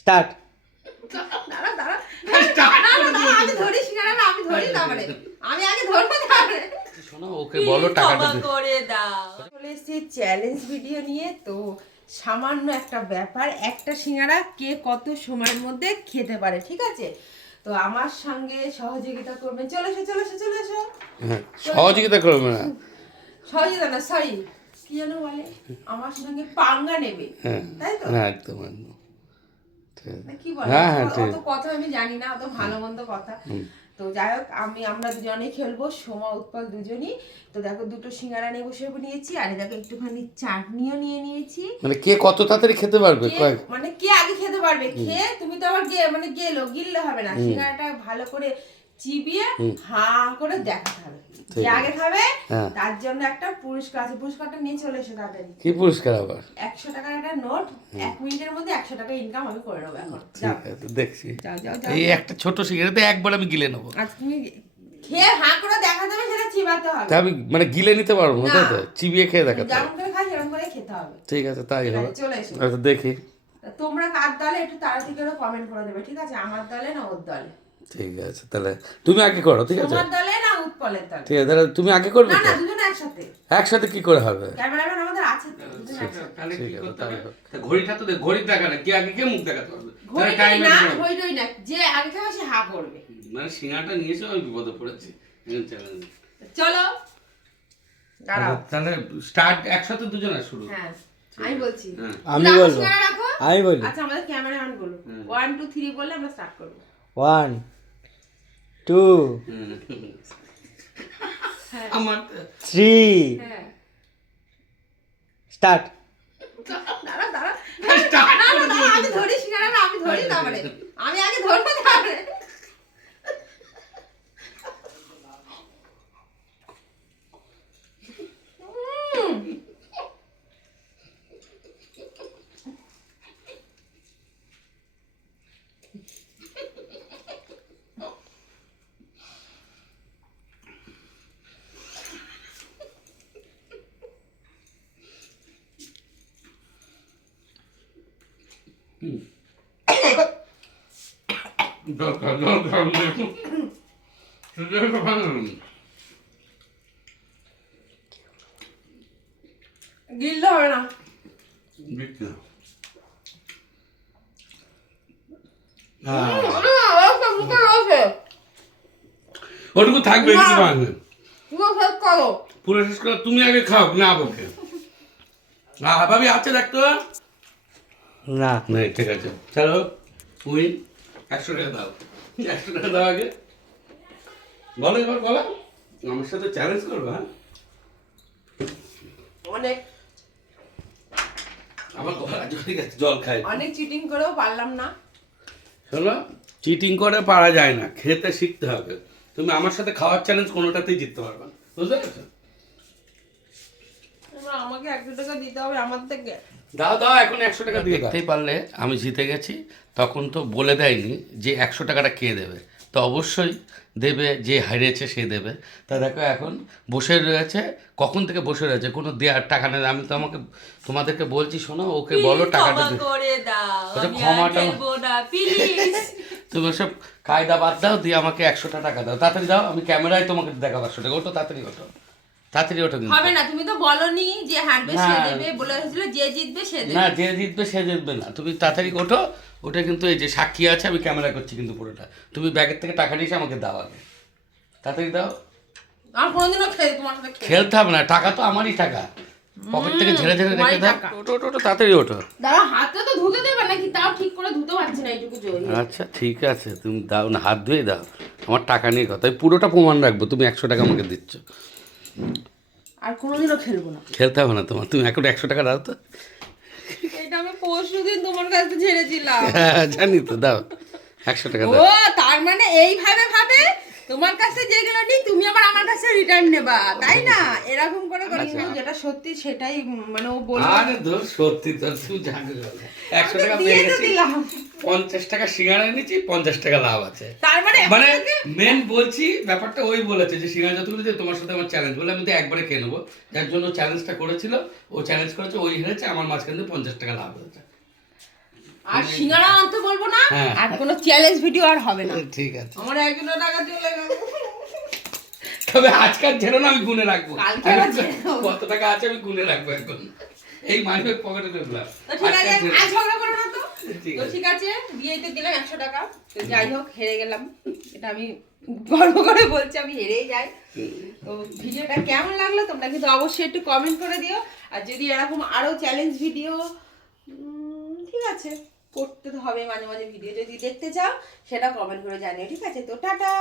Start. দাঁড়া দাঁড়া আমি ধরি সিঙ্গারা না, আমি ধরি তারপরে আমি আগে ধরবো তারপরে শোনো, ওকে বলো টাকাটা দে। করে দাও। চলে এসেছি চ্যালেঞ্জ ভিডিও নিয়ে। তো সামান্য একটা ব্যাপার, একটা সিঙ্গারা কে কত সময়ের মধ্যে খেতে পারে, ঠিক আছে? তো আমার সঙ্গে সহযোগিতা করবে, চলে এসো চলে এসো চলে এসো। হ্যাঁ, সহযোগিতা করবে না। সহযোগিতা না, সরি, কি যেন বলে, আমার সঙ্গে পাঙ্গা নেবে, হ্যাঁ তাই তো? হ্যাঁ, একদম একদম ঠিক আছে। না, কি বলে, হ্যাঁ হ্যাঁ ঠিক অত কথা আমি জানি না, অত ভালো মন্দ কথা। তো যাই হোক, আমরা দুজনেই খেলবো, সোমা উৎপল দুজনই। তো দেখো, দুটো সিঙ্গারা নিয়ে বসে নিয়েছি, আর এই দেখো একটুখানি চাটনিও নিয়ে নিয়েছি। মানে কে কত তাড়াতাড়ি খেতে পারবে মানে কে আগে খেতে পারবে, খেয়ে তুমি তো আবার মানে গিললে হবে না, সিঙ্গারাটা ভালো করে চিবিয়ে হা করে দেখাতে হবে। যে আগে খাবে তার জন্য একটা পুরস্কার আছে, পুরস্কারটা নিয়ে চলে এসো তাড়াতাড়ি। কি পুরস্কার আবার? 100 টাকার একটা নোট, 1 মিনিটের মধ্যে 100 টাকা ইনকাম আমি করে নেবো এখন। ঠিক আছে, দেখছি। যাও যাও যাও। এই একটা ছোট সিগারেটে একবার আমি গিলে নেবো। আজ তুমি খেয়ে হা করে দেখাতে হবে, সেটা চিবাতে হবে। তা আমি মানে গিলে নিতে পারবো না, তাই তো? চিবিয়ে খেয়ে দেখাতে হবে। যেমন করে খাই সেরকম করে খেতে হবে। ঠিক আছে, তাই হবে। চলে এসো। আচ্ছা দেখি। তোমরা কার দলে একটু তাড়াতাড়ি করে কমেন্ট করে দেবে, ঠিক আছে? আমার দলে না ওর দলে? ঠিক আছে, তাহলে তুমি আগে করো, ঠিক আছে? তোমার দলে না উৎপলের দলে? ঠিক আছে, তাহলে তুমি আগে করবে না তো? না, দুজনে একসাথে। একসাথে কি করে হবে? ক্যামেরাম্যান আমাদের আছে তো, দুজনে একসাথে। তাহলে কি করতে হবে? ঘড়িটা তো ঘড়ির দেখালে কে আগে কে মুখ দেখাতে পারবে? ঘড়িটাই না, ঘড়িটাই না, যে আগে খাবে সে হা করবে। মানে সিঙ্গাটা নিয়েছে, আমি বিপদে পড়েছি। চলো দাঁড়াও। তাহলে স্টার্ট একসাথে দুজনে শুরু। হ্যাঁ, আমি বলছি। আমি রাখো, বলবো। সিঙ্গারা রাখো। আমি বলি। আচ্ছা, আমাদের ক্যামেরাম্যান বলো। 1 2 3 বললে আমরা স্টার্ট করব। 1 2 আমার 3 হ্যাঁ, স্টার্ট। দাঁড়া দাঁড়া আমি ধরি সিঙ্গারা না, আমি ধরি তারপরে আমি আগে ধরবো তারপরে গিললে হবে না। ওটুকু থাকবে, কিছু পারবে করো। পুরো শেষ করে তুমি আগে খাও না বকে। ভাবি আছে দেখতো না না, ঠিক আছে, চলো উইন। 100 টাকা দাও, 100 টাকা দাও আগে। বলো এবার, বলো আমার সাথে চ্যালেঞ্জ করবে। হ্যাঁ, অনেক আমার গলা ঠিক আছে, জল খাই। অনেক চিটিং করেও পারলাম না। শোনো, চিটিং করে পারা যায় না, খেতে শিখতে হবে। তুমি আমার সাথে খাওয়ার চ্যালেঞ্জ কোনোটাতেই জিততে পারবে না, বুঝতে পেরেছো? এবার আমাকে 100 টাকা দিতে হবে আমার থেকে। দাও দাও, এখন 100 টাকা দিয়ে দেখতেই পারলে আমি জিতে গেছি। তখন তো বলে দেয়নি যে 100 টাকাটা কে দেবে, তো অবশ্যই দেবে, যে হারিয়েছে সে দেবে। তা দেখো এখন বসে রয়েছে, কখন থেকে বসে রয়েছে, কোনো দেওয়ার টাকা নেই। আমি তো তোমাদেরকে বলছি, শোনো ওকে বলো টাকাটা দিতে। করে দাও, আচ্ছা, আমি আর ক্ষমাটা খেলবো না, প্লিজ। তুমি সব কায়দা বাদ দাও, দিয়ে আমাকে 100 টাকা দাও, তাড়াতাড়ি দাও। আমি ক্যামেরায় তোমাকে দেখাবো 100 টাকা। ওঠো তাড়াতাড়ি, ওঠো তাড়াতাড়ি, ওঠো। কিন্তু হবে না, তুমি তো বলনি যে হারবে সে না। দেবে, বলে হয়েছিল যে জিতবে সে দেবে। না, যে জিতবে সে জিতবে না, তুমি তাড়াতাড়ি ওঠো। ওটা কিন্তু এই যে সাক্ষী আছে, আমি ক্যামেরা করছি কিন্তু পুরোটা। তুমি ব্যাগের থেকে টাকা নিয়ে এসে আমাকে দাও আগে, তাড়াতাড়ি দাও। আমার কোনোদিনও তোমার সাথে খেলতে হবে না, টাকা তো আমারই টাকা, পকেট থেকে ঝেড়ে ঝেড়ে রেখে দাও। ওঠো ওঠো ওঠো, তাড়াতাড়ি ওঠো। দাঁড়া, হাতে তো ধুতে দেবে নাকি? তাও ঠিক করে ধুতে পারছি না, এইটুকু জল। আচ্ছা ঠিক আছে, তুমি দাও না, হাত ধুয়ে দাও। আমার টাকা নিয়ে কথা, আমি পুরোটা প্রমাণ রাখবো তুমি 100 টাকা আমাকে দিচ্ছ। আর কোনোদিনও খেলবো না। খেলতে হবে না তোমার, তুমি এখন 100 টাকা দাও তো। এটা আমি পরশুদিন তোমার কাছে ঝেড়েছিলাম। হ্যাঁ জানি তো, দাও 100 টাকা দাও। ও, তার মানে এইভাবে ভাবে তোমার কাছে যেগুলো নেই তুমি আবার আমার কাছে রিটার্ন নেবা, তাই না? এরকম করে করে যেটা সত্যি সেটাই, মানে ও বলল। আরে ধর, সত্যি তো তুমি জানো, 100 টাকা দিয়ে পেয়ে তো গেছি। দিলাম। 50 টাকা সিঙ্গারা এনেছি, 50 টাকা লাভ আছে। তার মানে মানে মেন বলছি ব্যাপারটা, ওই বলেছে যে সিঙ্গারা যতগুলো যে তোমার সাথে আমার চ্যালেঞ্জ, বলে আমি তো একবারে খেয়ে নেবো। যার জন্য চ্যালেঞ্জটা করেছিল, ও চ্যালেঞ্জ করেছে, ওই হেরেছে, আমার মাঝখান থেকে 50 টাকা লাভ হয়েছে। আর সিঙ্গারা আনতে বলবো না, হ্যাঁ। আর কোনো চ্যালেঞ্জ ভিডিও আর হবে না। ঠিক আছে, আমার 1 টাকা চলে গেল। তবে আজকাল ছিল না, আমি গুনে রাখবো কালকে আবার ছেড়ে দেবো। কত টাকা আছে আমি গুনে রাখবো এখন। এই মানি ব্যাগ পকেটে ঢুকলাম। তো ঠিক আছে, আর ঝগড়া করো না তো। ঠিক তো আছে। ঠিক আছে, বিয়েতে দিলাম 100 টাকা। তো যাই হোক, হেরে গেলাম, এটা আমি গর্ব করে বলছি, আমি হেরেই যাই। তো ভিডিওটা কেমন লাগলো তোমরা কিন্তু অবশ্যই একটু কমেন্ট করে দিও। আর যদি এরকম আরো চ্যালেঞ্জ ভিডিও, ঠিক আছে, করতে তো হবে মাঝে মাঝে ভিডিও, যদি দেখতে চাও সেটা কমেন্ট করে জানিও, ঠিক আছে? তো টাটা।